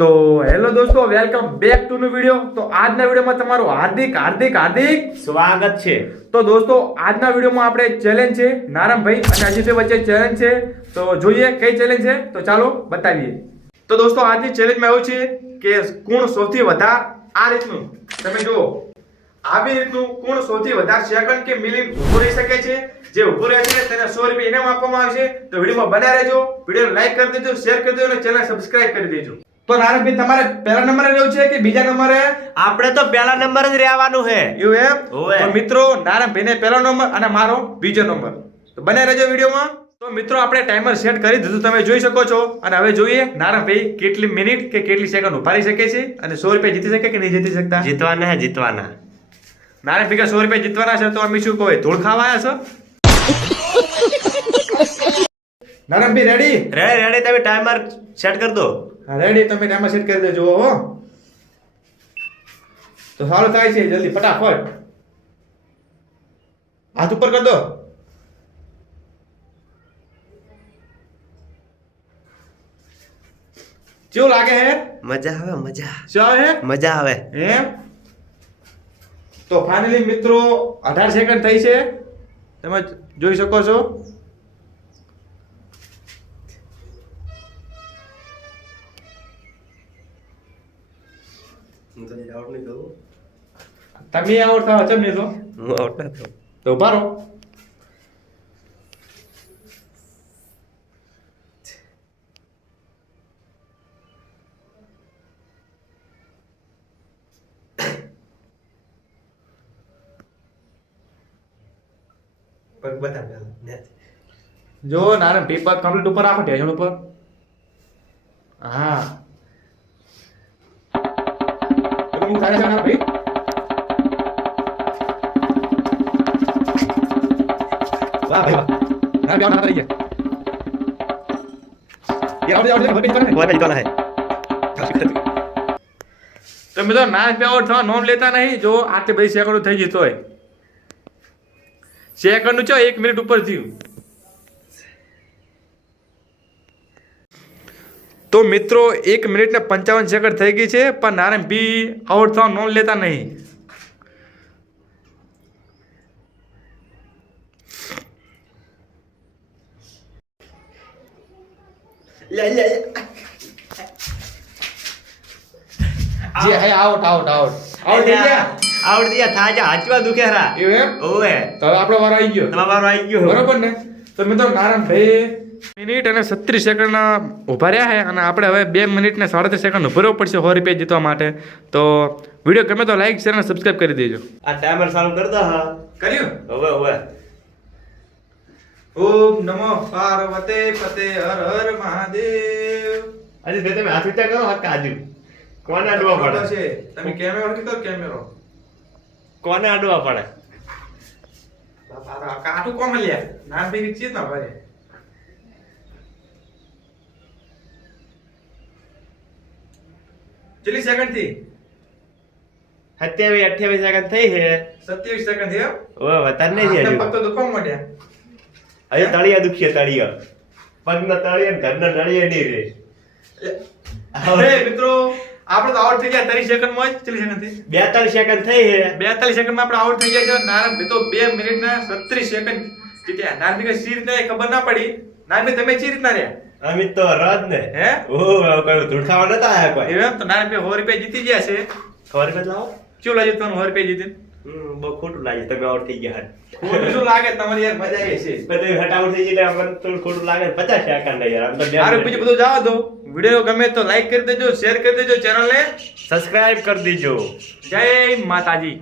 તો હેલો દોસ્તો, welcome back to new video. તો આજના વિડિયોમાં તમારું હાર્દિક સ્વાગત છે। તો દોસ્તો, આજના વિડિયોમાં આપણે ચેલેન્જ છે નારાયણભાઈ અને અજીતભાઈ વચ્ચે ચેલેન્જ છે। તો જોઈએ કઈ ચેલેન્જ છે, તો ચાલો બતાવીએ। તો દોસ્તો, આજની ચેલેન્જમાં એવું છે કે કોણ સૌથી વધારે આ રીતનું તમે જુઓ, આવી રીતનું કોણ સૌથી વધારે સેકન્ડ કે મિનિટ ઊભું રહી શકે છે, જે ઊભું રહે છે તેને 100 રૂપિયા ઇનામ આપવામાં આવશે। તો વિડિયોમાં બન્યા રહેજો, વિડિયોને લાઈક કરી દેજો, શેર કરી દેજો અને ચેનલ સબસ્ક્રાઇબ કરી દેજો। તો નારાયણભાઈ, તમારે પહેલા નંબરે રહેવું છે કે બીજા નંબરે? આપણે તો પહેલા નંબર જ રહેવાનું છે। એવું એમ? ઓવે। તો મિત્રો, નારાયણભાઈને પહેલો નંબર અને મારો બીજો નંબર। તો બન્યા રહેજો વિડિયોમાં। તો મિત્રો, આપણે ટાઈમર સેટ કરી દીધું, તમે જોઈ શકો છો। અને હવે જોઈએ નારાયણભાઈ કેટલી મિનિટ કે કેટલી સેકન્ડ ઉભા રહી શકે છે અને 100 રૂપિયા જીતી શકે કે નહીં જીતી શકતા। જીતવાના હે, જીતવાના। નારાયણભાઈ 100 રૂપિયા જીતવાના છે, તો અમે શું કહે, ધૂળ ખાવા આવ્યા છો? નારાયણભાઈ રેડી? રેડી, તમે ટાઈમર સેટ કરી દો। રેડી, તમે ટાઈમર સેટ કરી દેજો હો। તો સારું થાય છે, જલ્દી ફટાફટ હાથ ઉપર કરી દો। કેવું લાગે હે? મજા આવે, મજા। શું આવે હે? મજા આવે એમ? તો ફાઇનલી મિત્રો 18 સેકન્ડ થઈ છે, તમે જોઈ શકો છો। તમે આઉટ થાવ ચમ નહીં તો? હું આઉટ ના થાઉં। તો ઉભા રહો। પગ બતા પહેલા। જો નારાયણ પેપર કમ્પ્લીટ ઉપર રાખો, ટેજણ ઉપર। હા, તો હું તારે જાણ ભાઈ। વાહ ભાઈ વાહ, ના બે ના રહી ગયા। ये और भर पे કોઈ જીતવાના હે। तो મિત્રો, નારાયણ पे आउट થવા નોમ લેતા નહીં। જો આટલી બધી સેકન્ડ થઈ જતો હોય, સેકન્ડ નું 1 મિનિટ ઉપર થયું। તો મિત્રો, 1 મિનિટ ને 55 સેકન્ડ થઈ ગઈ છે, પણ નારાયણ બી આઉટ થવા નોમ લેતા નહીં। લે લે જે હે આઉટ આઉટ આઉટ આઉટ થઈ ગયા। આઉટ દિયા થા જા હાચવા દુખે રા। એવું એમ? ઓવે, તો હવે આપણો વારો આવી ગયો, તમારો આવી ગયો। બરોબર ને? તો મિત્રો, નારાયણભાઈ મિનિટ અને 36 સેકન્ડ ઉભા રહ્યા છે અને આપણે હવે 2 મિનિટ ને 37 સેકન્ડ ઉભો રહેવું પડશે 100 રૂપિયા જીતવા માટે। તો વિડીયો ગમે તો લાઈક શેર અને સબસ્ક્રાઇબ કરી દેજો। આ ટાઈમર ચાલુ કર દો। હા, કર્યું? ઓવે ઓવે। ઓમ નમો પાર્વતી પતે હર હર મહાદેવ। આજે તમે હાથ ઊંચા કરો, હક આજુ કોને અડવા પડે છે? તમે કેમેરો કીધો, કેમેરો કોને અડવા પડે? બાપા, કાટુ કોમ લ્યા નાનભાઈ ચીત ના ભરે। કેટલી સેકન્ડ થી? 27 28 સેકન્ડ થઈ છે। 27 સેકન્ડ થી? ઓવે, વધારે નહીં છે હજુ। પગ તો દુખવા માંડ્યા। હજુ તળિયા દુખીએ, તળિયા પગના તળિયા ને ઘરના તળિયા નહીં રે। હવે મિત્રો, આપણે તો આઉટ થઈ ગયા 30 સેકન્ડ માં જ। કેટલી સેકન્ડ થી? 42 સેકન્ડ થઈ છે। 42 સેકન્ડ માં આપણે આઉટ થઈ ગયા છે। નારાયણ તો 2 મિનિટ ને 36 સેકન્ડ જીત્યા। નારાયણ સી રીતના ખબર ના પડી। નારાયણ તમે સી રીતના રહ્યા? અમિત તો રદ ને હે? ઓહ, કોઈ ધૂળખાવા નતા આયા કોઈ। એમ? તો નારાયણ 100 રૂપિયા જીતી ગયા છે। ખબર કદ લાવો। કેવું લાગ્યું તમને 100 રૂપિયા જીતીને? બહુ ખોટું લાગે, તમે આઉટ થઈ ગયા। ખોટું શું લાગે તમારી? યાર મજા આવી છે। બધે હટાઉટ થઈ જાય, આપણને થોડું ખોટું લાગે। 50 સેકન્ડ યાર, આમ તો સારું, બીજું બધું જવા દો। વિડિયો ગમે તો લાઈક કરી દેજો, શેર કરી દેજો, ચેનલને સબસ્ક્રાઇબ કરી દીજો। જય માતાજી।